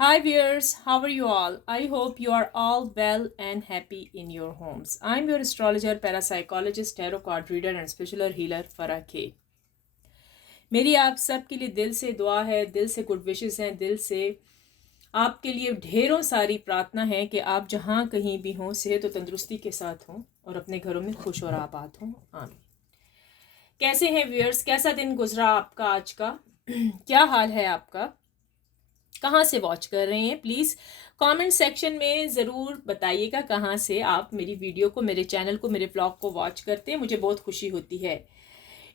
Hi viewers, how are you all? I hope you are all well and happy in your homes. I'm your astrologer, parapsychologist, tarot card reader and spiritual healer Farah K. मेरी आप सब के लिए दिल से दुआ है, दिल से गुड विशेस हैं, दिल से आपके लिए ढेरों सारी प्रार्थना है कि आप जहाँ कहीं भी हों सेहत और तंदुरुस्ती के साथ हों और अपने घरों में खुश और आबाद हों। आमीन। कैसे हैं व्यूअर्स? कैसा दिन गुजरा आपका आज का? क्या हाल है आपका? कहाँ से वॉच कर रहे हैं? प्लीज़ कमेंट सेक्शन में ज़रूर बताइएगा कहाँ से आप मेरी वीडियो को, मेरे चैनल को, मेरे ब्लॉग को वॉच करते हैं। मुझे बहुत खुशी होती है।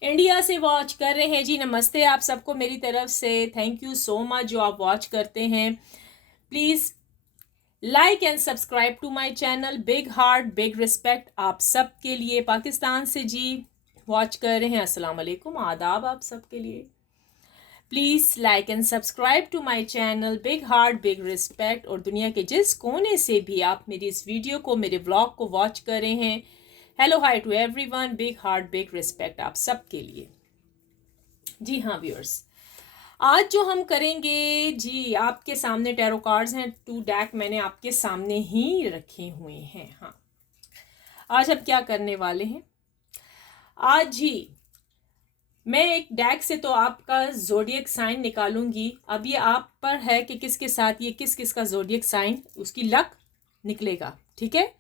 इंडिया से वॉच कर रहे हैं जी, नमस्ते आप सबको मेरी तरफ से। थैंक यू सो मच जो आप वॉच करते हैं। Please like and subscribe to my channel. Big heart big respect आप सब के लिए। पाकिस्तान से जी वॉच कर रहे हैं, अस्सलाम वालेकुम, आदाब आप सब के लिए। Please like and subscribe to my channel. Big heart big respect. और दुनिया के जिस कोने से भी आप मेरी इस वीडियो को, मेरे व्लॉग को वॉच कर रहे हैं, hello hi to everyone. Big heart big respect आप सब के लिए। जी हाँ व्यूअर्स, आज जो हम करेंगे जी, आपके सामने टैरो कार्ड्स हैं, 2 डेक मैंने आपके सामने ही रखे हुए हैं। हाँ, आज हम क्या करने वाले हैं? आज ही मैं एक डेक से तो आपका जोडियक साइन निकालूंगी। अब ये आप पर है कि किसके साथ ये किस किस का जोडियक साइन उसकी लक निकलेगा। ठीक है,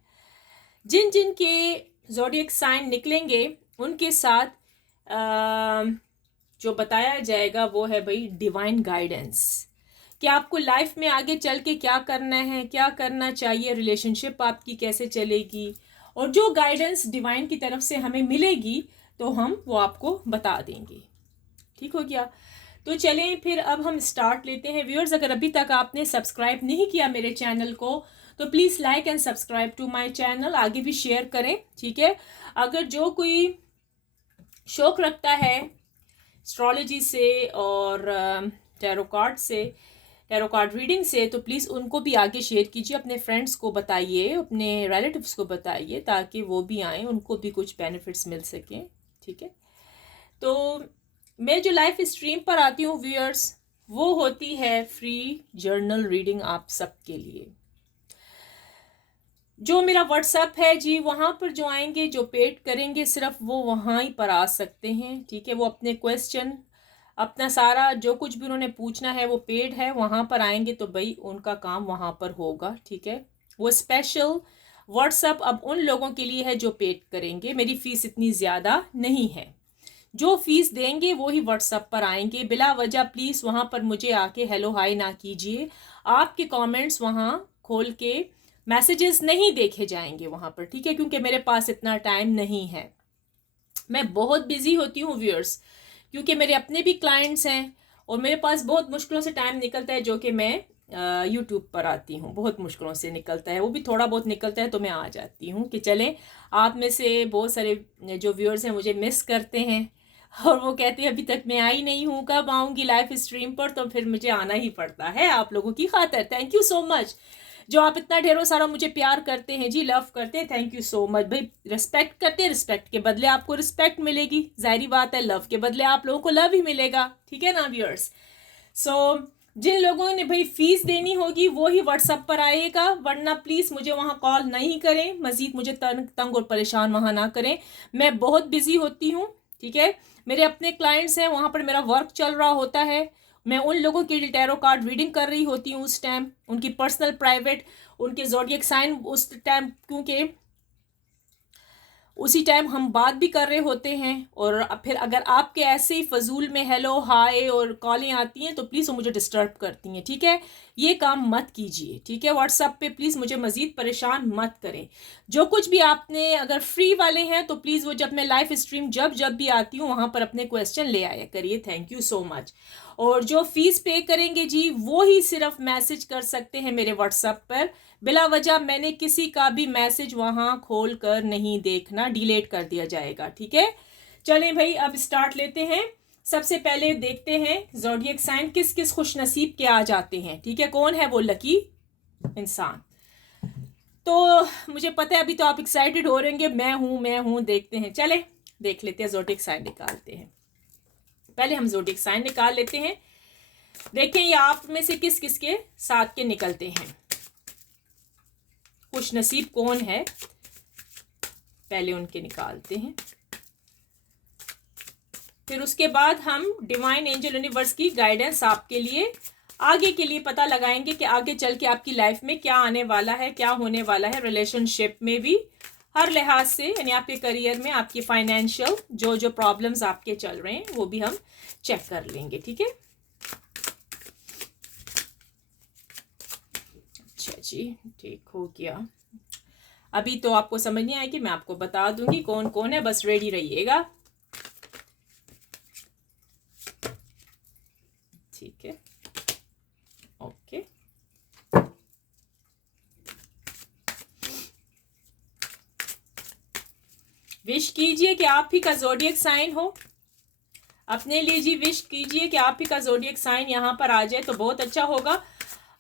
जिन जिन के जोडियक साइन निकलेंगे उनके साथ जो बताया जाएगा वो है भाई डिवाइन गाइडेंस, कि आपको लाइफ में आगे चल के क्या करना है, क्या करना चाहिए, रिलेशनशिप आपकी कैसे चलेगी, और जो गाइडेंस डिवाइन की तरफ से हमें मिलेगी तो हम वो आपको बता देंगे। ठीक हो गया? तो चलें फिर अब हम स्टार्ट लेते हैं। व्यूअर्स, अगर अभी तक आपने सब्सक्राइब नहीं किया मेरे चैनल को तो please like and subscribe to my channel. आगे भी शेयर करें, ठीक है? अगर जो कोई शौक रखता है एस्ट्रोलॉजी से और टैरो कार्ड से, टैरो कार्ड रीडिंग से, तो प्लीज़ उनको भी आगे शेयर कीजिए, अपने फ्रेंड्स को बताइए, अपने रिलेटिव्स को बताइए, ताकि वो भी आएँ, उनको भी कुछ बेनिफिट्स मिल सकें। ठीक है? तो मैं जो लाइव स्ट्रीम पर आती हूँ व्यूअर्स, वो होती है फ्री जर्नल रीडिंग आप सबके लिए। जो मेरा व्हाट्सएप है जी, वहाँ पर जो आएंगे, जो पेड करेंगे, सिर्फ वो वहाँ ही पर आ सकते हैं। ठीक है? वो अपने क्वेश्चन, अपना सारा जो कुछ भी उन्होंने पूछना है वो पेड है, वहाँ पर आएंगे तो भाई उनका काम वहाँ पर होगा। ठीक है? वो स्पेशल व्हाट्सएप अब उन लोगों के लिए है जो पेड करेंगे। मेरी फ़ीस इतनी ज़्यादा नहीं है, जो फीस देंगे वो ही व्हाट्सएप पर आएंगे। बिला वजह प्लीज़ वहाँ पर मुझे आके हेलो हाय ना कीजिए। आपके कमेंट्स वहाँ खोल के मैसेजेस नहीं देखे जाएंगे वहाँ पर। ठीक है? क्योंकि मेरे पास इतना टाइम नहीं है, मैं बहुत बिजी होती हूँ व्यूअर्स, क्योंकि मेरे अपने भी क्लाइंट्स हैं और मेरे पास बहुत मुश्किलों से टाइम निकलता है, जो कि मैं यूट्यूब पर आती हूँ। बहुत मुश्किलों से निकलता है, वो भी थोड़ा बहुत निकलता है तो मैं आ जाती हूँ कि चलें। आप में से बहुत सारे जो व्यूअर्स हैं मुझे मिस करते हैं और वो कहते हैं अभी तक मैं आई नहीं हूँ, कब आऊँगी लाइव स्ट्रीम पर, तो फिर मुझे आना ही पड़ता है आप लोगों की खातिर। थैंक यू सो मच जो आप इतना ढेरों सारा मुझे प्यार करते हैं जी, लव करते हैं। थैंक यू सो मच भाई। रिस्पेक्ट करते हैं, रिस्पेक्ट के बदले आपको रिस्पेक्ट मिलेगी, जाहिर बात है। लव के बदले आप लोगों को लव ही मिलेगा। ठीक है ना व्यूअर्स? सो जिन लोगों ने भाई फीस देनी होगी वो ही व्हाट्सएप पर आएगा, वरना प्लीज़ मुझे वहाँ कॉल नहीं करें, मज़ीद मुझे तंग और परेशान वहाँ ना करें। मैं बहुत बिजी होती हूँ। ठीक है? मेरे अपने क्लाइंट्स हैं, वहाँ पर मेरा वर्क चल रहा होता है, मैं उन लोगों के लिए टैरो कार्ड रीडिंग कर रही होती हूँ उस टाइम, उनकी पर्सनल प्राइवेट, उनके ज़ोडिएक साइन उस टाइम, क्योंकि उसी टाइम हम बात भी कर रहे होते हैं। और फिर अगर आपके ऐसे ही फजूल में हेलो हाय और कॉलें आती हैं तो प्लीज़ वो मुझे डिस्टर्ब करती हैं। ठीक है? ये काम मत कीजिए। ठीक है? व्हाट्सएप पे प्लीज़ मुझे मज़ीद परेशान मत करें। जो कुछ भी आपने, अगर फ्री वाले हैं तो प्लीज़ वो जब मैं लाइव स्ट्रीम जब भी आती हूँ वहाँ पर अपने क्वेश्चन ले आया करिए। Thank you so much. और जो फीस पे करेंगे जी, वो ही सिर्फ मैसेज कर सकते हैं मेरे व्हाट्सएप पर। बिला वजह मैंने किसी का भी मैसेज वहाँ खोल कर नहीं देखना, डिलीट कर दिया जाएगा। ठीक है? चलें भाई, अब स्टार्ट लेते हैं। सबसे पहले देखते हैं ज़ोडिएक साइन किस किस खुश नसीब के आ जाते हैं। ठीक है? कौन है वो लकी इंसान? तो मुझे पता है अभी तो आप एक्साइटेड हो रहे हैं, मैं हूँ। देखते हैं, चले देख लेते हैं, ज़ोडिएक साइन निकालते हैं। पहले हम ज़ोडिएक साइन निकाल लेते हैं। देखें ये आप में से किस किस के साथ के निकलते हैं, खुश नसीब कौन है, पहले उनके निकालते हैं, फिर उसके बाद हम डिवाइन एंजल यूनिवर्स की गाइडेंस आपके लिए आगे के लिए पता लगाएंगे कि आगे चल के आपकी लाइफ में क्या आने वाला है, क्या होने वाला है, रिलेशनशिप में भी हर लिहाज से, यानी आपके करियर में, आपकी फाइनेंशियल जो जो प्रॉब्लम्स आपके चल रहे हैं वो भी हम चेक कर लेंगे। ठीक है, अच्छा जी, ठीक हो गया। अभी तो आपको समझ नहीं आएगी, मैं आपको बता दूंगी कौन कौन है, बस रेडी रहिएगा। ठीक है, ओके। विश कीजिए कि आप ही का ज़ोडिएक साइन हो, अपने लिए जी विश कीजिए कि आप ही का ज़ोडिएक साइन यहाँ पर आ जाए तो बहुत अच्छा होगा।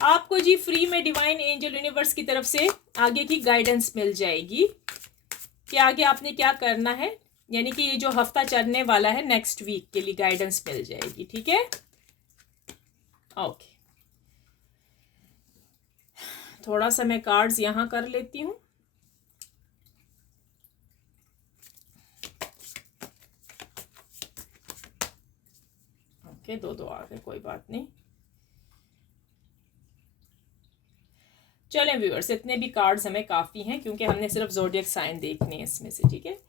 आपको जी फ्री में डिवाइन एंजल यूनिवर्स की तरफ से आगे की गाइडेंस मिल जाएगी कि आगे आपने क्या करना है, यानी कि ये जो हफ्ता चलने वाला है नेक्स्ट वीक के लिए गाइडेंस मिल जाएगी। ठीक है, ओके। थोड़ा सा मैं कार्ड्स यहाँ कर लेती हूँ। ओके, दो दो आ गए, कोई बात नहीं। चलें व्यूअर्स, इतने भी कार्ड्स हमें काफ़ी हैं क्योंकि हमने सिर्फ ज़ोडिएक साइन देखने हैं इसमें से। ठीक है,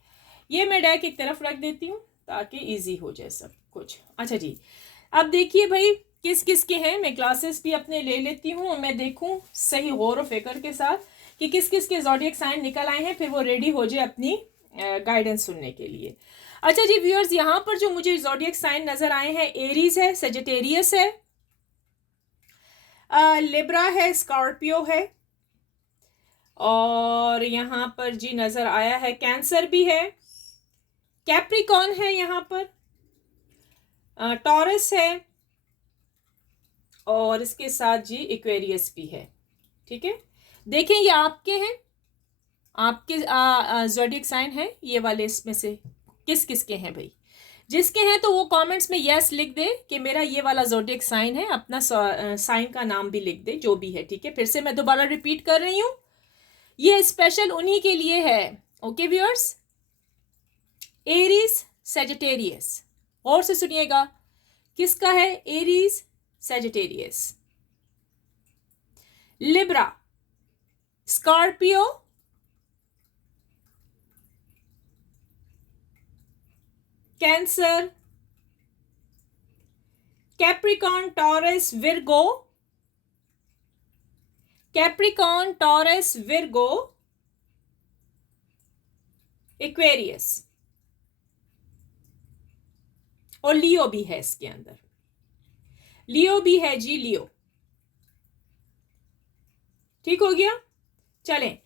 ये मैं डेक एक तरफ रख देती हूँ ताकि इजी हो जाए सब कुछ। अच्छा जी, अब देखिए भाई किस किस के हैं, मैं क्लासेस भी अपने ले लेती हूँ और मैं देखूँ सही गौर व फिक्र के साथ कि किस किस के ज़ोडिएक साइन निकल आए हैं, फिर वो रेडी हो जाए अपनी गाइडेंस सुनने के लिए। अच्छा जी व्यूअर्स, यहाँ पर जो मुझे ज़ोडिएक साइन नज़र आए हैं, एरीज है, सेजिटेरियस है, लिब्रा है, स्कॉर्पियो है, और यहाँ पर जी नज़र आया है कैंसर भी है, कैप्रिकॉन है, यहाँ पर टॉरस है, और इसके साथ जी एक्वेरियस भी है। ठीक है, देखें ये आपके हैं, आपके ज़ोडिएक साइन है ये वाले, इसमें से किस किस के हैं भाई। जिसके हैं तो वो कमेंट्स में यस लिख दे कि मेरा ये वाला ज़ोडिएक साइन है, अपना साइन का नाम भी लिख दे जो भी है। ठीक है, फिर से मैं दोबारा रिपीट कर रही हूँ, ये स्पेशल उन्हीं के लिए है। ओके व्यूअर्स, एरीज सेजिटेरियस, और से सुनिएगा किसका है, Aries Sagittarius, Libra, Scorpio, cancer, Capricorn, taurus, Virgo, Capricorn, taurus, Virgo, Aquarius, और लियो भी है इसके अंदर, लियो भी है जी, लियो। ठीक हो गया, चलें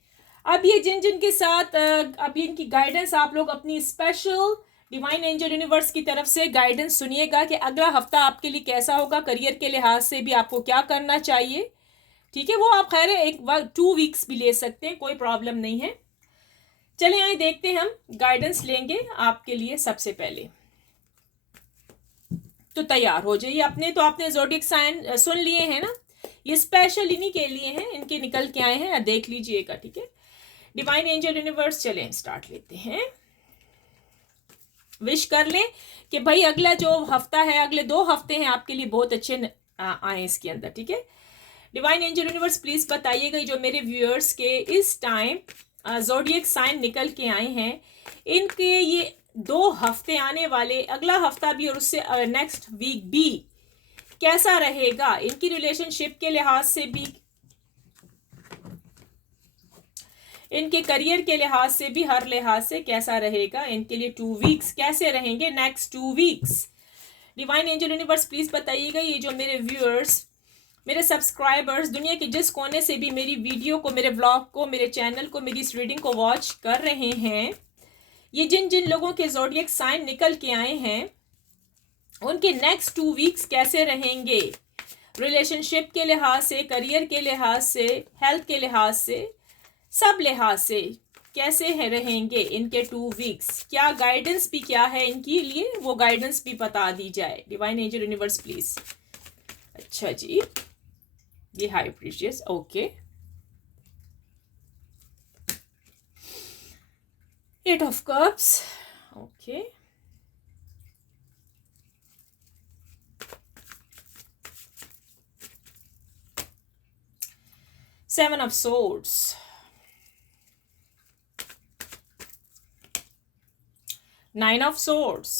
अब ये जिन जिन के साथ अब इनकी गाइडेंस आप लोग अपनी स्पेशल डिवाइन एंजल यूनिवर्स की तरफ से गाइडेंस सुनिएगा कि अगला हफ्ता आपके लिए कैसा होगा, करियर के लिहाज से भी आपको क्या करना चाहिए। ठीक है, वो आप खैर एक 2 वीक्स भी ले सकते हैं, कोई प्रॉब्लम नहीं है। चलिए आइए देखते हैं, हम गाइडेंस लेंगे आपके लिए। सबसे पहले तो तैयार हो जाइए अपने, तो आपने ज़ोडिएक साइन सुन लिए हैं ना, ये स्पेशल इन्हीं के लिए हैं, इनके निकल के आए हैं, देख लीजिएगा। ठीक है, डिवाइन एंजल यूनिवर्स, चलें स्टार्ट लेते हैं। विश कर लें कि भाई अगला जो हफ्ता है, अगले 2 हफ्ते हैं आपके लिए बहुत अच्छे आए इसके अंदर। ठीक है, डिवाइन एंजल यूनिवर्स प्लीज बताइएगा जो मेरे व्यूअर्स के इस टाइम ज़ोडिएक साइन निकल के आए हैं, इनके ये 2 हफ्ते आने वाले, अगला हफ्ता भी और उससे नेक्स्ट वीक भी कैसा रहेगा, इनकी रिलेशनशिप के लिहाज से भी, इनके करियर के लिहाज से भी, हर लिहाज से कैसा रहेगा, इनके लिए 2 वीक्स कैसे रहेंगे, next 2 weeks. Divine angel universe please बताइएगा, ये जो मेरे व्यूअर्स, मेरे सब्सक्राइबर्स दुनिया के जिस कोने से भी मेरी वीडियो को, मेरे व्लॉग को, मेरे चैनल को, मेरी इस रीडिंग को वॉच कर रहे हैं, ये जिन जिन लोगों के ज़ोडिएक साइन निकल के आए हैं, उनके नेक्स्ट 2 वीक्स कैसे रहेंगे, रिलेशनशिप के लिहाज से, करियर के लिहाज से, हेल्थ के लिहाज से, सब लिहाज से कैसे हैं रहेंगे इनके 2 वीक्स, क्या गाइडेंस भी क्या है इनके लिए, वो गाइडेंस भी बता दी जाए। डिवाइन एंजल यूनिवर्स प्लीज अच्छा जी, ये high priestess, okay. Eight of cups, okay. Seven of swords, nine of swords,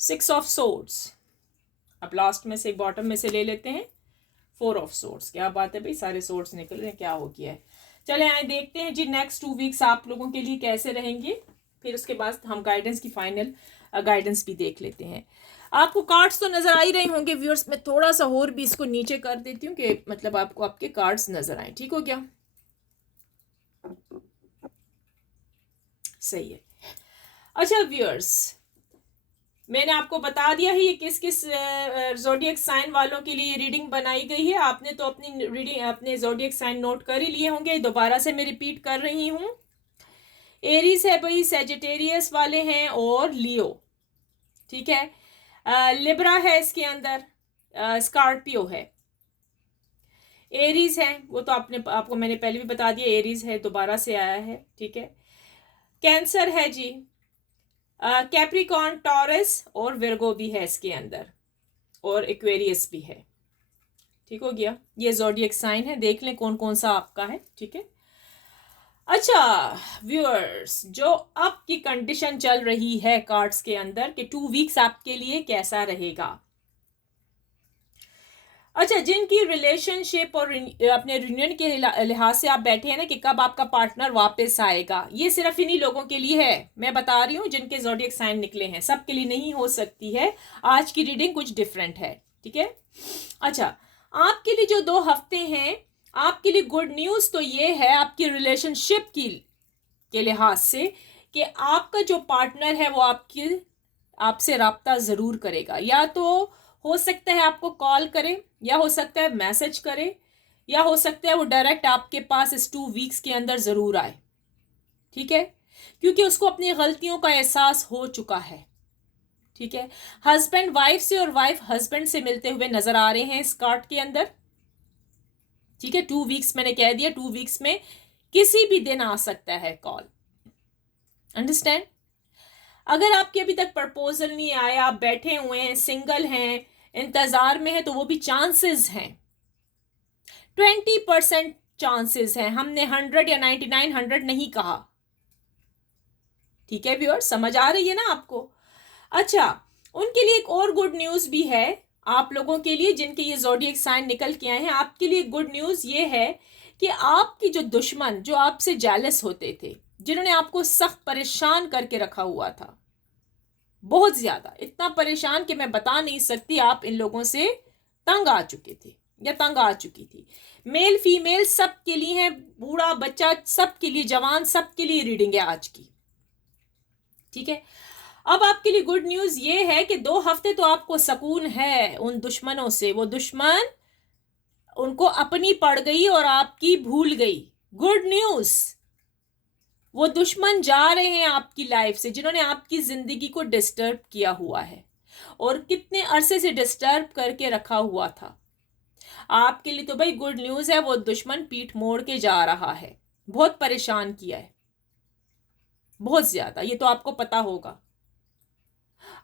six of swords. अब लास्ट में से बॉटम में से ले लेते हैं, फोर ऑफ सोर्ड्स। क्या बात है भाई, सारे सोर्ड्स निकल रहे हैं, क्या हो गया है। चले आए देखते हैं जी नेक्स्ट 2 वीक्स आप लोगों के लिए कैसे रहेंगे। फिर उसके बाद हम गाइडेंस की फाइनल गाइडेंस भी देख लेते हैं। आपको कार्ड्स तो नजर आ ही रहे होंगे व्यूअर्स। मैं थोड़ा सा और भी इसको नीचे कर देती हूँ कि मतलब आपको आपके कार्ड्स नजर आए। ठीक हो गया, सही है। अच्छा व्यूअर्स, मैंने आपको बता दिया है ये किस किस ज़ोडिएक साइन वालों के लिए रीडिंग बनाई गई है। आपने तो अपनी रीडिंग अपने ज़ोडिएक साइन नोट कर ही लिए होंगे। दोबारा से मैं रिपीट कर रही हूँ। एरीज है भाई, सेजिटेरियस वाले हैं, और लियो, ठीक है। लिब्रा है इसके अंदर, स्कॉर्पियो है। एरीज है, वो तो आपको मैंने पहले भी बता दिया, एरीज है, दोबारा से आया है, ठीक है। कैंसर है जी, कैप्रिकॉर्न, टॉरस और विर्गो भी है इसके अंदर, और एक्वेरियस भी है। ठीक हो गया, ये ज़ोडिएक साइन है, देख लें कौन कौन सा आपका है, ठीक है। अच्छा व्यूअर्स, जो अब की कंडीशन चल रही है कार्ड्स के अंदर कि 2 वीक्स आपके लिए कैसा रहेगा। अच्छा, जिनकी रिलेशनशिप और अपने रियूनियन के लिहाज से आप बैठे हैं ना कि कब आपका पार्टनर वापस आएगा, ये सिर्फ इन्हीं लोगों के लिए है। मैं बता रही हूँ जिनके ज़ोडिएक साइन निकले हैं, सबके लिए नहीं हो सकती है। आज की रीडिंग कुछ डिफरेंट है, ठीक है। अच्छा, आपके लिए जो 2 हफ्ते हैं, आपके लिए गुड न्यूज़ तो ये है आपकी रिलेशनशिप के लिहाज से कि आपका जो पार्टनर है वो आपसे राब्ता ज़रूर करेगा। या तो हो सकता है आपको कॉल करे, या हो सकता है मैसेज करे, या हो सकता है वो डायरेक्ट आपके पास इस 2 वीक्स के अंदर ज़रूर आए, ठीक है, क्योंकि उसको अपनी गलतियों का एहसास हो चुका है, ठीक है। हस्बैंड वाइफ से और वाइफ हस्बैंड से मिलते हुए नजर आ रहे हैं इस कार्ड के अंदर, ठीक है। 2 वीक्स मैंने कह दिया, 2 वीक्स में किसी भी दिन आ सकता है कॉल, अंडरस्टैंड। अगर आपके अभी तक प्रपोजल नहीं आया, आप बैठे हुए हैं, सिंगल हैं, इंतजार में है, तो वो भी चांसेस हैं, 20% चांसेस हैं। हमने 100 या 99 100 नहीं कहा, ठीक है व्यूअर, समझ आ रही है ना आपको। अच्छा, उनके लिए एक और गुड न्यूज भी है आप लोगों के लिए जिनके ये ज़ोडिएक साइन निकल के आए हैं। आपके लिए गुड न्यूज ये है कि आपकी जो दुश्मन, जो आपसे जेलस होते थे, जिन्होंने आपको सख्त परेशान करके रखा हुआ था, बहुत ज्यादा, इतना परेशान कि मैं बता नहीं सकती, आप इन लोगों से तंग आ चुके थे या तंग आ चुकी थी। मेल फीमेल सबके लिए है, बूढ़ा बच्चा सबके लिए, जवान सबके लिए रीडिंग है आज की, ठीक है। अब आपके लिए गुड न्यूज ये है कि 2 हफ्ते तो आपको सुकून है उन दुश्मनों से। वो दुश्मन उनको अपनी पड़ गई और आपकी भूल गई। गुड न्यूज, वो दुश्मन जा रहे हैं आपकी लाइफ से, जिन्होंने आपकी जिंदगी को डिस्टर्ब किया हुआ है और कितने अरसे से डिस्टर्ब करके रखा हुआ था। आपके लिए तो भाई गुड न्यूज है, वो दुश्मन पीठ मोड़ के जा रहा है। बहुत परेशान किया है, बहुत ज्यादा, ये तो आपको पता होगा।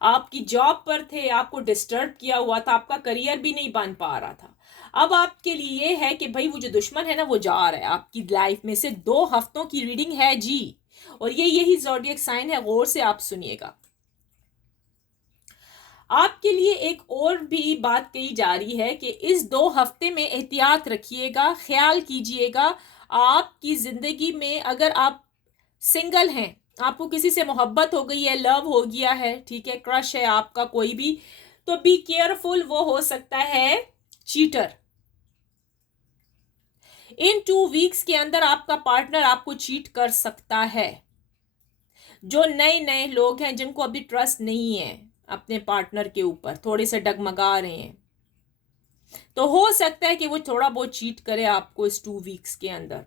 आपकी जॉब पर थे, आपको डिस्टर्ब किया हुआ था, आपका करियर भी नहीं बन पा रहा था। अब आपके लिए ये है कि भाई वो जो दुश्मन है ना, वो जा रहा है आपकी लाइफ में से। 2 हफ्तों की रीडिंग है जी, और ये यही ज़ोडिएक साइन है, गौर से आप सुनिएगा। आपके लिए एक और भी बात कही जा रही है कि इस 2 हफ्ते में एहतियात रखिएगा, ख्याल कीजिएगा। आपकी जिंदगी में अगर आप सिंगल हैं, आपको किसी से मोहब्बत हो गई है, लव हो गया है, ठीक है, क्रश है आपका कोई भी, तो बी केयरफुल, वो हो सकता है चीटर। इन 2 वीक्स के अंदर आपका पार्टनर आपको चीट कर सकता है। जो नए नए लोग हैं, जिनको अभी ट्रस्ट नहीं है अपने पार्टनर के ऊपर, थोड़े से डगमगा रहे हैं, तो हो सकता है कि वो थोड़ा बहुत चीट करे आपको इस 2 वीक्स के अंदर।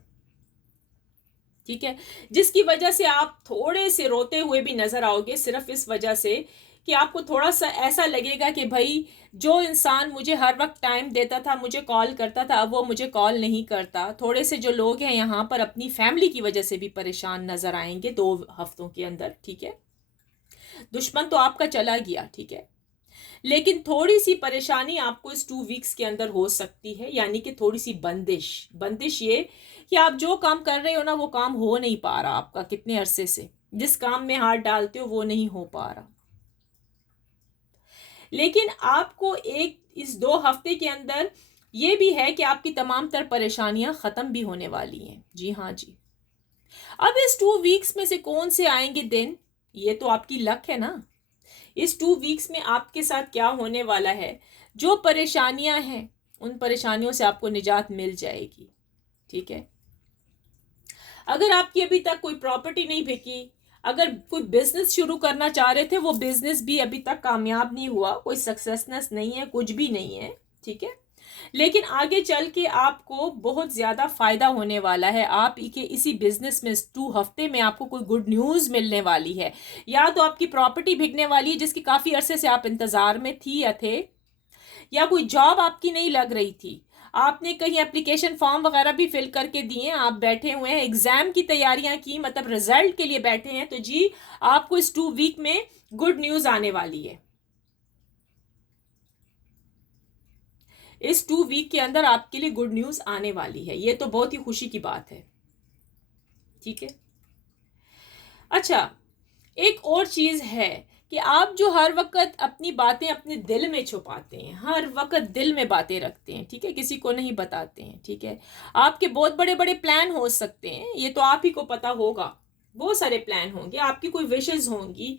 ठीक है, जिसकी वजह से आप थोड़े से रोते हुए भी नजर आओगे, सिर्फ इस वजह से कि आपको थोड़ा सा ऐसा लगेगा कि भाई जो इंसान मुझे हर वक्त टाइम देता था, मुझे कॉल करता था, अब वो मुझे कॉल नहीं करता। थोड़े से जो लोग हैं यहाँ पर अपनी फैमिली की वजह से भी परेशान नजर आएंगे 2 हफ्तों के अंदर। ठीक है, दुश्मन तो आपका चला गया, ठीक है, लेकिन थोड़ी सी परेशानी आपको इस 2 वीक्स के अंदर हो सकती है, यानी कि थोड़ी सी बंदिश। बंदिश ये कि आप जो काम कर रहे हो ना, वो काम हो नहीं पा रहा आपका, कितने अरसे से जिस काम में हाथ डालते हो वो नहीं हो पा रहा। लेकिन आपको एक इस 2 हफ्ते के अंदर ये भी है कि आपकी तमाम तर परेशानियां खत्म भी होने वाली हैं। जी हाँ जी। अब इस 2 वीक्स में से कौन से आएंगे दिन, ये तो आपकी लक है ना। इस 2 वीक्स में आपके साथ क्या होने वाला है, जो परेशानियां हैं उन परेशानियों से आपको निजात मिल जाएगी। ठीक है, अगर आपकी अभी तक कोई प्रॉपर्टी नहीं बिकी, अगर कोई बिजनेस शुरू करना चाह रहे थे, वो बिजनेस भी अभी तक कामयाब नहीं हुआ, कोई सक्सेसनेस नहीं है, कुछ भी नहीं है, ठीक है, लेकिन आगे चल के आपको बहुत ज़्यादा फ़ायदा होने वाला है। आप के इसी बिजनेस में 2 हफ्ते में आपको कोई गुड न्यूज़ मिलने वाली है। या तो आपकी प्रॉपर्टी बिकने वाली है जिसकी काफ़ी अरसे से आप इंतज़ार में थी या थे, या कोई जॉब आपकी नहीं लग रही थी, आपने कहीं एप्लीकेशन फॉर्म वगैरह भी फिल करके दिए, आप बैठे हुए हैं, एग्जाम की तैयारियां की, मतलब रिजल्ट के लिए बैठे हैं, तो जी आपको इस 2 वीक में गुड न्यूज़ आने वाली है। इस 2 वीक के अंदर आपके लिए गुड न्यूज़ आने वाली है, ये तो बहुत ही खुशी की बात है। ठीक है, अच्छा, एक और चीज़ है कि आप जो हर वक्त अपनी बातें अपने दिल में छुपाते हैं, हर वक्त दिल में बातें रखते हैं, ठीक है, किसी को नहीं बताते हैं, ठीक है, आपके बहुत बड़े बड़े प्लान हो सकते हैं, ये तो आप ही को पता होगा, बहुत सारे प्लान होंगे, आपकी कोई विशेष होंगी,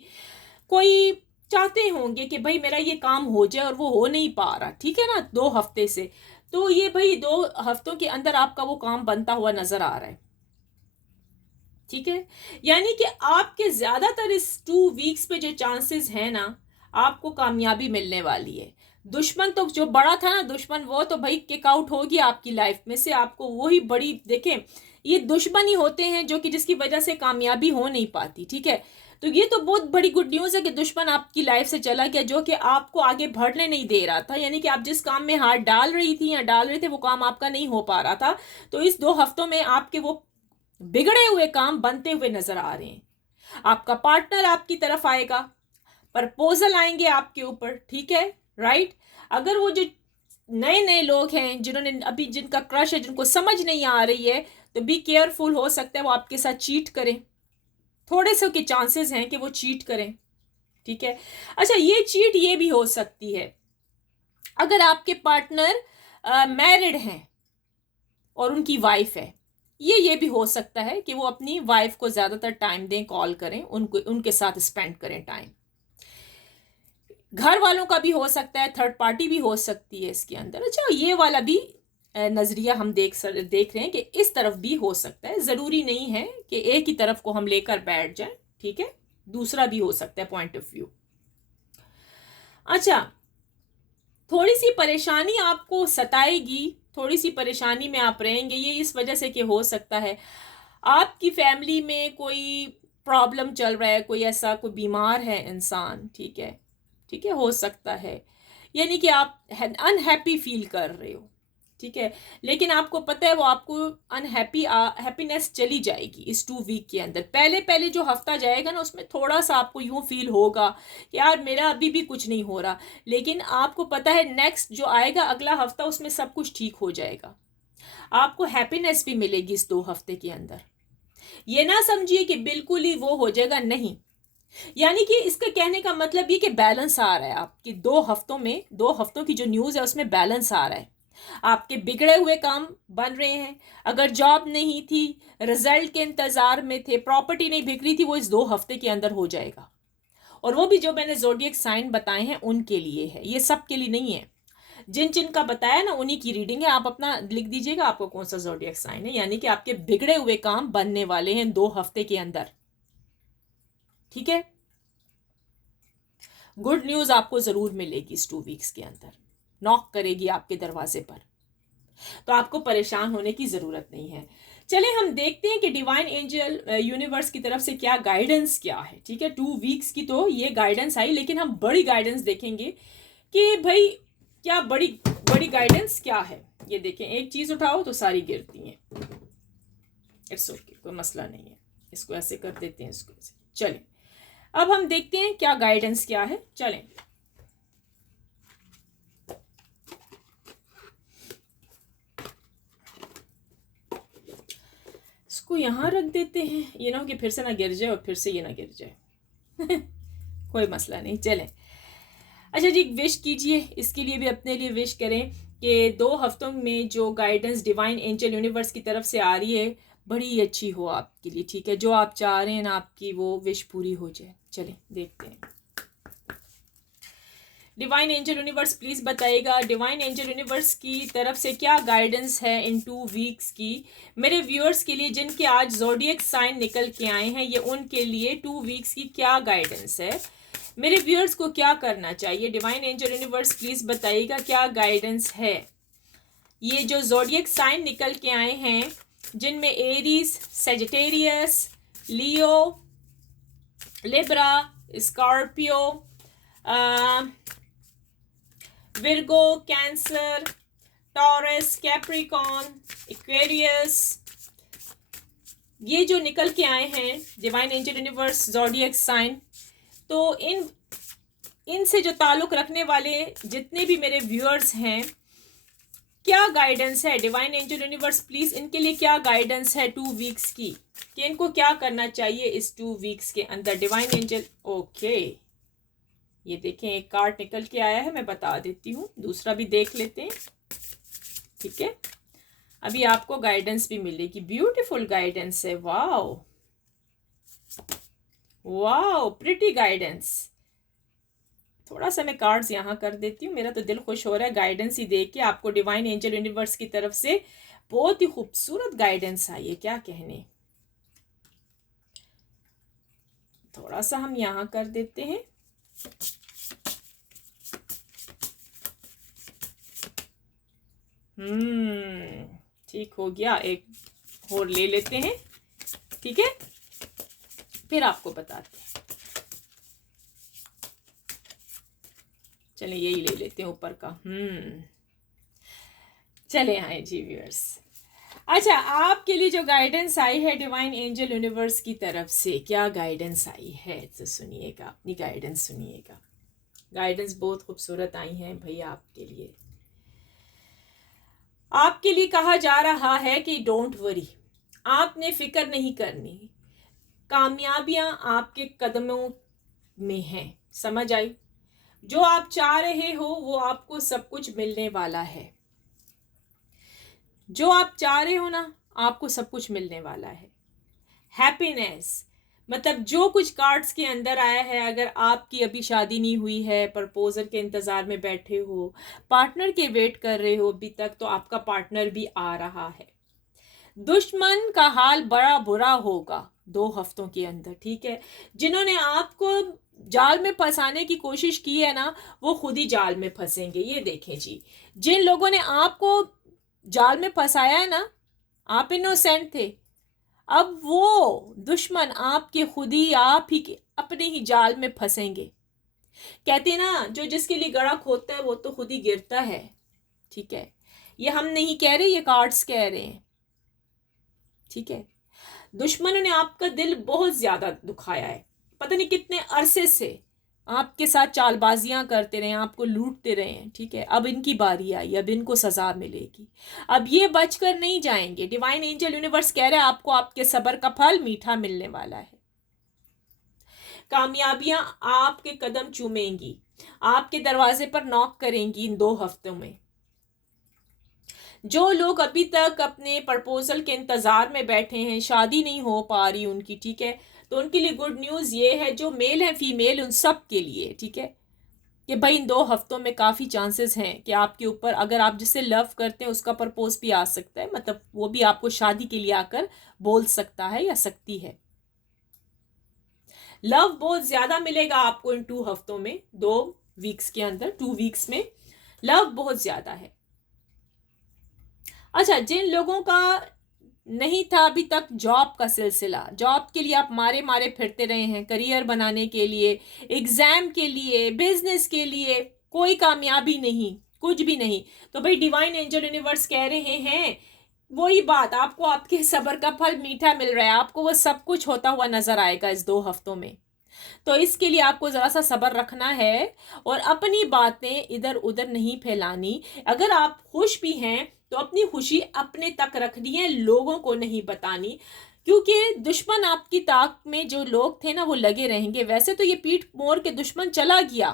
कोई चाहते होंगे कि भाई मेरा ये काम हो जाए और वो हो नहीं पा रहा, ठीक है ना, 2 हफ्ते से, तो ये भाई 2 हफ्तों के अंदर आपका वो काम बनता हुआ नजर आ रहा है। ठीक है, यानी कि आपके ज्यादातर इस 2 वीक्स पे जो चांसेस है ना, आपको कामयाबी मिलने वाली है। दुश्मन तो जो बड़ा था ना दुश्मन, वो तो भाई किक आउट होगी आपकी लाइफ में से, आपको वही बड़ी देखें, ये दुश्मन ही होते हैं जो कि जिसकी वजह से कामयाबी हो नहीं पाती। ठीक है, तो ये तो बहुत बड़ी गुड न्यूज़ है कि दुश्मन आपकी लाइफ से चला गया, जो कि आपको आगे बढ़ने नहीं दे रहा था, यानी कि आप जिस काम में हाथ डाल रही थी या डाल रहे थे वो काम आपका नहीं हो पा रहा था, तो इस 2 हफ्तों में आपके वो बिगड़े हुए काम बनते हुए नजर आ रहे हैं। आपका पार्टनर आपकी तरफ आएगा, प्रपोजल आएंगे आपके ऊपर, ठीक है, राइट। अगर वो जो नए नए लोग हैं जिन्होंने अभी जिनका क्रश है, जिनको समझ नहीं आ रही है, तो बी केयरफुल, हो सकता है वो आपके साथ चीट करें, थोड़े से के चांसेस हैं कि वो चीट करें। ठीक है, अच्छा, ये चीट ये भी हो सकती है अगर आपके पार्टनर मैरिड हैं और उनकी वाइफ है, ये भी हो सकता है कि वो अपनी वाइफ को ज्यादातर टाइम दें, कॉल करें, उनको उनके साथ स्पेंड करें टाइम। घर वालों का भी हो सकता है, थर्ड पार्टी भी हो सकती है इसके अंदर। अच्छा, ये वाला भी नजरिया हम देख रहे हैं कि इस तरफ भी हो सकता है, जरूरी नहीं है कि एक ही तरफ को हम लेकर बैठ जाएं, ठीक है, दूसरा भी हो सकता है पॉइंट ऑफ व्यू। अच्छा, थोड़ी सी परेशानी आपको सताएगी, थोड़ी सी परेशानी में आप रहेंगे, ये इस वजह से कि हो सकता है आपकी फैमिली में कोई प्रॉब्लम चल रहा है, कोई ऐसा कोई बीमार है इंसान, ठीक है, ठीक है, हो सकता है, यानी कि आप अनहैप्पी फील कर रहे हो, ठीक है, लेकिन आपको पता है वो आपको हैप्पीनेस चली जाएगी इस 2 वीक के अंदर। पहले पहले जो हफ्ता जाएगा ना, उसमें थोड़ा सा आपको यूं फील होगा कि यार मेरा अभी भी कुछ नहीं हो रहा, लेकिन आपको पता है नेक्स्ट जो आएगा अगला हफ्ता, उसमें सब कुछ ठीक हो जाएगा, आपको हैप्पीनेस भी मिलेगी इस 2 हफ्ते के अंदर। ये ना समझिए कि बिल्कुल ही वो हो जाएगा, नहीं, यानी कि इसका कहने का मतलब ये कि बैलेंस आ रहा है आपकी 2 हफ्तों में, 2 हफ्तों की जो न्यूज़ है उसमें बैलेंस आ रहा है, आपके बिगड़े हुए काम बन रहे हैं। अगर जॉब नहीं थी, रिजल्ट के इंतजार में थे, प्रॉपर्टी नहीं बिक रही थी, वो इस 2 हफ्ते के अंदर हो जाएगा। और वो भी जो मैंने जोडियक साइन बताए हैं उनके लिए है, ये सब के लिए नहीं है। जिन जिन का बताया ना उन्हीं की रीडिंग है, आप अपना लिख दीजिएगा आपको कौन सा जोडियक साइन है, यानी कि आपके बिगड़े हुए काम बनने वाले हैं 2 हफ्ते के अंदर। ठीक है, गुड न्यूज आपको जरूर मिलेगी इस 2 वीक्स के अंदर, नॉक करेगी आपके दरवाजे पर, तो आपको परेशान होने की जरूरत नहीं है। चले हम देखते हैं कि डिवाइन एंजल यूनिवर्स की तरफ से क्या गाइडेंस क्या है। ठीक है, 2 वीक्स की तो ये गाइडेंस आई, लेकिन हम बड़ी गाइडेंस देखेंगे कि भाई क्या बड़ी बड़ी गाइडेंस क्या है। ये देखें, एक चीज उठाओ तो सारी गिरती हैं। इट्स ओके, कोई मसला नहीं है, इसको ऐसे कर देते हैं, इसको ऐसे। चलें अब हम देखते हैं क्या गाइडेंस क्या है। चलें इसको यहाँ रख देते हैं, ये ना हो कि फिर से ना गिर जाए और फिर से ये ना गिर जाए। कोई मसला नहीं। चलें अच्छा जी, विश कीजिए, इसके लिए भी अपने लिए विश करें कि 2 हफ्तों में जो गाइडेंस डिवाइन एंजल यूनिवर्स की तरफ से आ रही है बड़ी अच्छी हो आपके लिए। ठीक है, जो आप चाह रहे हैं ना आपकी वो विश पूरी हो जाए। चलें देखते हैं। डिवाइन एंजल यूनिवर्स प्लीज़ बताइएगा डिवाइन एंजल यूनिवर्स की तरफ से क्या गाइडेंस है इन 2 वीक्स की मेरे व्यूअर्स के लिए, जिनके आज ज़ोडिएक साइन निकल के आए हैं। ये उनके लिए 2 वीक्स की क्या गाइडेंस है, मेरे व्यूअर्स को क्या करना चाहिए। डिवाइन एंजल यूनिवर्स प्लीज़ बताइएगा क्या गाइडेंस है। ये जो ज़ोडिएक साइन निकल के आए हैं जिनमें Aries, Sagittarius, Leo, Libra, Scorpio, Virgo, Cancer, Taurus, Capricorn, Aquarius, ये जो निकल के आए हैं divine angel universe zodiac sign, तो इनसे जो ताल्लुक़ रखने वाले जितने भी मेरे व्यूअर्स हैं क्या गाइडेंस है। डिवाइन एंजल यूनिवर्स प्लीज़ इनके लिए क्या गाइडेंस है 2 वीक्स की, कि इनको क्या करना चाहिए इस 2 वीक्स के अंदर। डिवाइन एंजल ओके, ये देखें एक कार्ड निकल के आया है, मैं बता देती हूँ, दूसरा भी देख लेते हैं। ठीक है, अभी आपको गाइडेंस भी मिलेगी, ब्यूटीफुल गाइडेंस है। Wow wow, pretty guidance. थोड़ा सा मैं कार्ड्स यहाँ कर देती हूँ, मेरा तो दिल खुश हो रहा है गाइडेंस ही देख के। आपको डिवाइन एंजल यूनिवर्स की तरफ से बहुत ही खूबसूरत गाइडेंस आई है, क्या कहने। थोड़ा सा हम यहाँ कर देते हैं। ठीक हो गया, एक और ले लेते हैं। ठीक है, फिर आपको बताते हैं। चलें यही ले लेते हैं ऊपर का। चले आए जी व्यूअर्स। अच्छा, आपके लिए जो गाइडेंस आई है डिवाइन एंजल यूनिवर्स की तरफ से, क्या गाइडेंस आई है तो सुनिएगा, अपनी गाइडेंस सुनिएगा। गाइडेंस बहुत खूबसूरत आई हैं भैया आपके लिए। आपके लिए कहा जा रहा है कि डोंट वरी, आपने फिक्र नहीं करनी, कामयाबियां आपके कदमों में हैं। समझ आई, जो आप चाह रहे हो वो आपको सब कुछ मिलने वाला है। जो आप चाह रहे हो ना आपको सब कुछ मिलने वाला है। हैप्पीनेस मतलब जो कुछ कार्ड्स के अंदर आया है, अगर आपकी अभी शादी नहीं हुई है, प्रपोजल के इंतज़ार में बैठे हो, पार्टनर के वेट कर रहे हो अभी तक, तो आपका पार्टनर भी आ रहा है। दुश्मन का हाल बड़ा बुरा होगा 2 हफ्तों के अंदर। ठीक है, जिन्होंने आपको जाल में फंसाने की कोशिश की है ना वो खुद ही जाल में फंसेंगे। ये देखें जी, जिन लोगों ने आपको जाल में फंसाया है ना, आप इनोसेंट थे, अब वो दुश्मन आपके खुद ही आप ही के अपने ही जाल में फंसेंगे। कहते हैं ना, जो जिसके लिए गड़ा खोदता है वो तो खुद ही गिरता है। ठीक है, ये हम नहीं कह रहे, ये कार्ड्स कह रहे हैं। ठीक है, दुश्मनों ने आपका दिल बहुत ज्यादा दुखाया है, पता नहीं कितने अरसे से आपके साथ चालबाजियां करते रहे, आपको लूटते रहे हैं। ठीक है, अब इनकी बारी आई, अब इनको सजा मिलेगी, अब ये बचकर नहीं जाएंगे। डिवाइन एंजल यूनिवर्स कह रहे हैं आपको आपके सब्र का फल मीठा मिलने वाला है। कामयाबियां आपके कदम चूमेंगी, आपके दरवाजे पर नॉक करेंगी इन 2 हफ्तों में। जो लोग अभी तक अपने प्रपोजल के इंतजार में बैठे हैं, शादी नहीं हो पा रही उनकी, ठीक है, तो उनके लिए गुड न्यूज़ ये है, जो मेल है फीमेल उन सब के लिए, ठीक है, कि भाई इन 2 हफ्तों में काफ़ी चांसेस हैं कि आपके ऊपर, अगर आप जिससे लव करते हैं उसका प्रपोज भी आ सकता है, मतलब वो भी आपको शादी के लिए आकर बोल सकता है या सकती है। लव बहुत ज़्यादा मिलेगा आपको इन 2 हफ्तों में, 2 वीक्स के अंदर, 2 वीक्स में लव बहुत ज़्यादा है। अच्छा, जिन लोगों का नहीं था अभी तक जॉब का सिलसिला। जॉब के लिए आप मारे मारे फिरते रहे हैं, करियर बनाने के लिए, एग्जाम के लिए, बिजनेस के लिए, कोई कामयाबी नहीं, कुछ भी नहीं। तो भाई डिवाइन एंजल यूनिवर्स कह रहे हैं वही बात, आपको आपके सब्र का फल मीठा मिल रहा है, आपको वो सब कुछ होता हुआ नजर आएगा इस 2 हफ्तों में। तो इसके लिए आपको ज़रा सा सब्र रखना है और अपनी बातें इधर उधर नहीं फैलानी। अगर आप खुश भी हैं तो अपनी खुशी अपने तक रखनी है, लोगों को नहीं बतानी, क्योंकि दुश्मन आपकी ताक में जो लोग थे ना वो लगे रहेंगे। वैसे तो ये पीठ मोड़ के दुश्मन चला गया,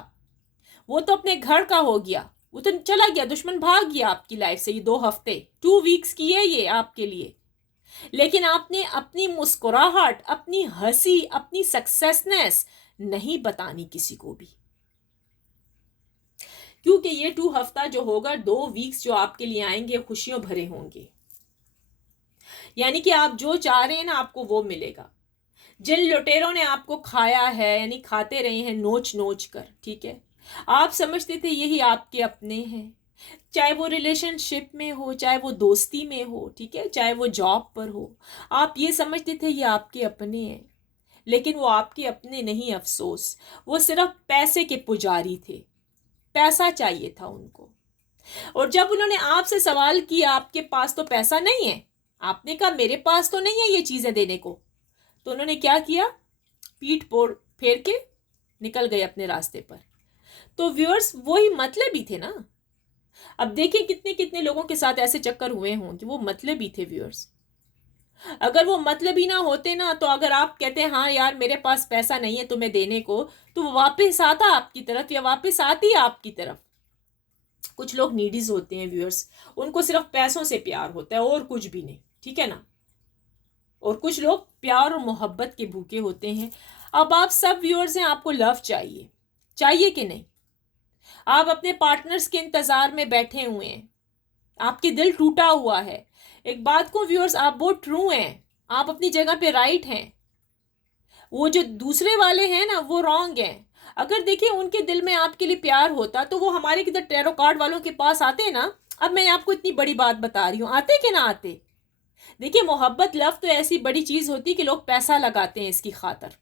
वो तो अपने घर का हो गया, वो तो चला गया, दुश्मन भाग गया आपकी लाइफ से। ये 2 हफ्ते 2 वीक्स की है ये आपके लिए। लेकिन आपने अपनी मुस्कुराहट, अपनी हंसी, अपनी सक्सेसनेस नहीं बतानी किसी को भी, क्योंकि ये 2 हफ्ता जो होगा, 2 वीक्स जो आपके लिए आएंगे खुशियों भरे होंगे। यानी कि आप जो चाह रहे हैं ना आपको वो मिलेगा। जिन लुटेरों ने आपको खाया है, यानी खाते रहे हैं नोच नोच कर, ठीक है, आप समझते थे यही आपके अपने हैं, चाहे वो रिलेशनशिप में हो, चाहे वो दोस्ती में हो, ठीक है, चाहे वो जॉब पर हो, आप ये समझते थे ये आपके अपने हैं। लेकिन वो आपके अपने नहीं, अफसोस, वो सिर्फ पैसे के पुजारी थे, पैसा चाहिए था उनको। और जब उन्होंने आपसे सवाल किया आपके पास तो पैसा नहीं है, आपने कहा मेरे पास तो नहीं है ये चीजें देने को, तो उन्होंने क्या किया, पीठ पोड़ फेर के निकल गए अपने रास्ते पर। तो व्यूअर्स वही मतलब ही थे ना। अब देखिए कितने कितने लोगों के साथ ऐसे चक्कर हुए हों कि वो मतलब ही थे व्यूअर्स। अगर वो मतलब ही ना होते ना, तो अगर आप कहते हैं हाँ यार मेरे पास पैसा नहीं है तुम्हें देने को, तो वो वापस आता आपकी तरफ या वापस आती आपकी तरफ। कुछ लोग नीडीज होते हैं व्यूअर्स, उनको सिर्फ पैसों से प्यार होता है और कुछ भी नहीं, ठीक है ना। और कुछ लोग प्यार और मोहब्बत के भूखे होते हैं। अब आप सब व्यूअर्स हैं, आपको लव चाहिए, चाहिए कि नहीं? आप अपने पार्टनर्स के इंतजार में बैठे हुए हैं, आपके दिल टूटा हुआ है। एक बात को व्यूअर्स, आप बहुत ट्रू हैं, आप अपनी जगह पे राइट हैं। वो जो दूसरे वाले हैं ना वो रॉन्ग हैं। अगर देखिए उनके दिल में आपके लिए प्यार होता तो वो हमारे किधर टैरो कार्ड वालों के पास आते ना। अब मैं आपको इतनी बड़ी बात बता रही हूँ, आते कि ना आते? देखिए मोहब्बत लव तो ऐसी बड़ी चीज होती कि लोग पैसा लगाते हैं इसकी खातर।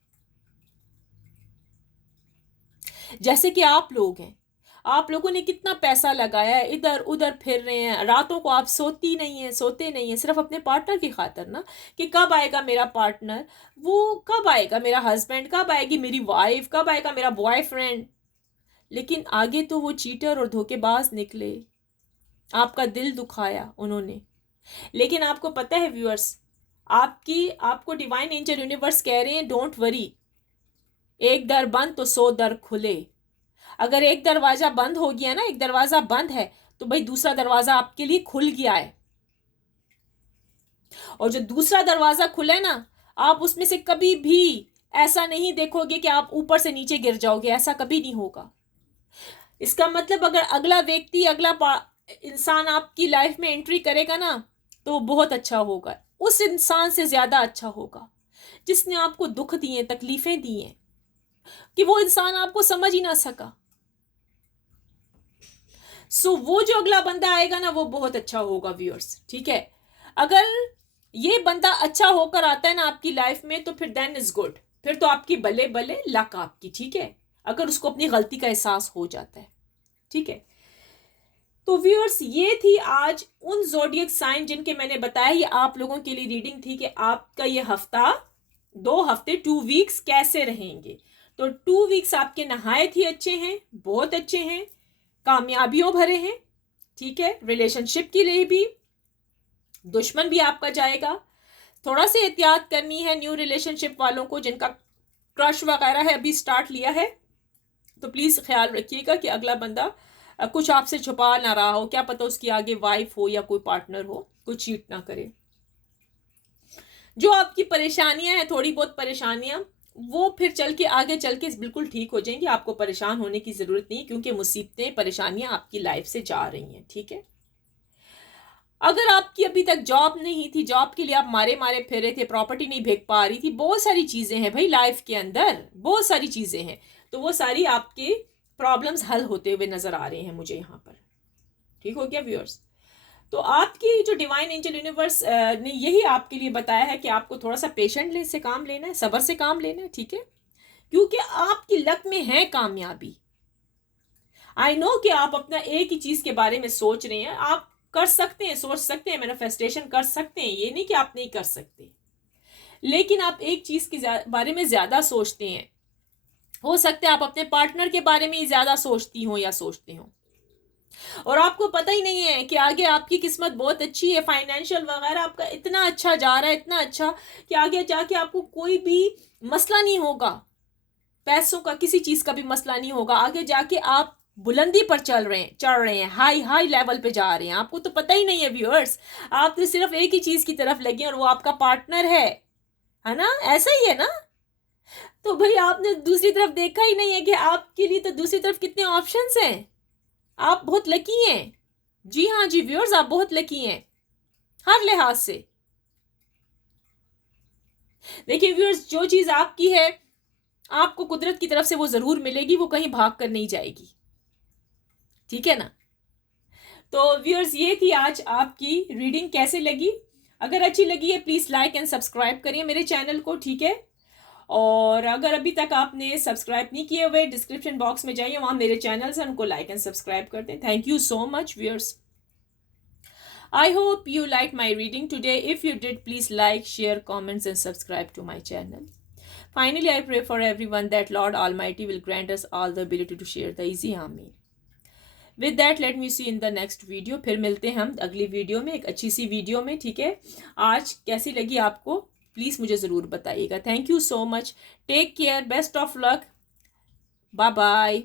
जैसे कि आप लोग हैं, आप लोगों ने कितना पैसा लगाया है, इधर उधर फिर रहे हैं, रातों को आप सोती नहीं है, सोते नहीं है, सिर्फ अपने पार्टनर की खातर ना, कि कब आएगा मेरा पार्टनर, वो कब आएगा मेरा हस्बैंड, कब आएगी मेरी वाइफ, कब आएगा मेरा बॉयफ्रेंड। लेकिन आगे तो वो चीटर और धोखेबाज निकले, आपका दिल दुखाया उन्होंने। लेकिन आपको पता है व्यूअर्स, आपको डिवाइन एंजल यूनिवर्स कह रहे हैं डोंट वरी, एक दर बंद तो 100 दर खुले। अगर एक दरवाजा बंद हो गया ना, एक दरवाजा बंद है, तो भाई दूसरा दरवाजा आपके लिए खुल गया है। और जो दूसरा दरवाजा खुला है ना, आप उसमें से कभी भी ऐसा नहीं देखोगे कि आप ऊपर से नीचे गिर जाओगे, ऐसा कभी नहीं होगा। इसका मतलब अगर अगला व्यक्ति, इंसान आपकी लाइफ में एंट्री करेगा ना, तो बहुत अच्छा होगा, उस इंसान से ज्यादा अच्छा होगा जिसने आपको दुख दिए, तकलीफें दी हैं, कि वो इंसान आपको समझ ही ना सका। सो वो जो अगला बंदा आएगा ना वो बहुत अच्छा होगा व्यूअर्स, ठीक है। अगर ये बंदा अच्छा होकर आता है ना आपकी लाइफ में, तो फिर देन इज गुड, फिर तो आपकी बल्ले बल्ले लक आपकी, ठीक है, अगर उसको अपनी गलती का एहसास हो जाता है, ठीक है। तो व्यूअर्स ये थी आज उन ज़ोडिएक साइन जिनके मैंने बताया, ये आप लोगों के लिए रीडिंग थी कि आपका ये हफ्ता, 2 हफ्ते 2 वीक्स कैसे रहेंगे। तो 2 वीक्स आपके नहायत ही अच्छे हैं, बहुत अच्छे हैं, कामयाबियों भरे हैं, ठीक है। रिलेशनशिप के लिए भी दुश्मन भी आपका जाएगा। थोड़ा सी एहतियात करनी है न्यू रिलेशनशिप वालों को, जिनका क्रश वगैरह है अभी स्टार्ट लिया है, तो प्लीज ख्याल रखिएगा कि अगला बंदा कुछ आपसे छुपा ना रहा हो, क्या पता उसकी आगे वाइफ हो या कोई पार्टनर हो, कुछ चीट ना करे। जो आपकी परेशानियां हैं, थोड़ी बहुत परेशानियां, वो फिर चल के आगे चल के बिल्कुल ठीक हो जाएंगी, आपको परेशान होने की जरूरत नहीं, क्योंकि मुसीबतें, परेशानियां आपकी लाइफ से जा रही हैं, ठीक है। अगर आपकी अभी तक जॉब नहीं थी, जॉब के लिए आप मारे मारे फिर रहे थे, प्रॉपर्टी नहीं भेज पा रही थी, बहुत सारी चीजें हैं भाई लाइफ के अंदर, बहुत सारी चीजें हैं, तो वो सारी आपके प्रॉब्लम्स हल होते हुए नजर आ रहे हैं मुझे यहाँ पर, ठीक हो गया व्यूअर्स। तो आपकी जो डिवाइन एंजल यूनिवर्स ने यही आपके लिए बताया है कि आपको थोड़ा सा पेशेंटली से काम लेना है, सब्र से काम लेना है, ठीक है, क्योंकि आपकी लक में है कामयाबी। आई नो कि आप अपना एक ही चीज के बारे में सोच रहे हैं, आप कर सकते हैं, सोच सकते हैं, मैनिफेस्टेशन कर सकते हैं, ये नहीं कि आप नहीं कर सकते, लेकिन आप एक चीज के बारे में ज्यादा सोचते हैं। हो सकता है आप अपने पार्टनर के बारे में ही ज्यादा सोचती हो या सोचते हो, और आपको पता ही नहीं है कि आगे आपकी किस्मत बहुत अच्छी है, फाइनेंशियल वगैरह आपका इतना अच्छा जा रहा है, इतना अच्छा कि आगे जाके आपको कोई भी मसला नहीं होगा, पैसों का किसी चीज का भी मसला नहीं होगा, आगे जाके आप बुलंदी पर चढ़ रहे हैं, हाई हाई लेवल पे जा रहे हैं, आपको तो पता ही नहीं है व्यूअर्स। आप तो सिर्फ एक ही चीज की तरफ लगे और वो आपका पार्टनर है ना, ऐसा ही है ना। तो भाई आपने दूसरी तरफ देखा ही नहीं है कि आपके लिए तो दूसरी तरफ कितने ऑप्शंस हैं, आप बहुत लकी हैं। जी हाँ जी व्यूअर्स, आप बहुत लकी हैं हर लिहाज से। देखिए व्यूअर्स, जो चीज आपकी है आपको कुदरत की तरफ से वो जरूर मिलेगी, वो कहीं भाग कर नहीं जाएगी, ठीक है ना। तो व्यूअर्स, ये थी आज आपकी रीडिंग, कैसे लगी? अगर अच्छी लगी है प्लीज लाइक एंड सब्सक्राइब करिए मेरे चैनल को, ठीक है। और अगर अभी तक आपने सब्सक्राइब नहीं किए हुए, डिस्क्रिप्शन बॉक्स में जाइए, वहां मेरे चैनल्स हैं, उनको लाइक एंड सब्सक्राइब कर दें। Thank you so much viewers. I hope you liked my reading today. If you did, please like, share, comments, and subscribe to my channel. Finally, I pray for everyone that Lord Almighty will grant us all the ability to share the easy. Amen. With that, let me see in the next video. फिर मिलते हैं हम अगली video में, एक अच्छी सी video में, ठीक है। आज कैसी लगी आपको प्लीज़ मुझे ज़रूर बताइएगा। Thank you so much, take care, best of luck, bye bye.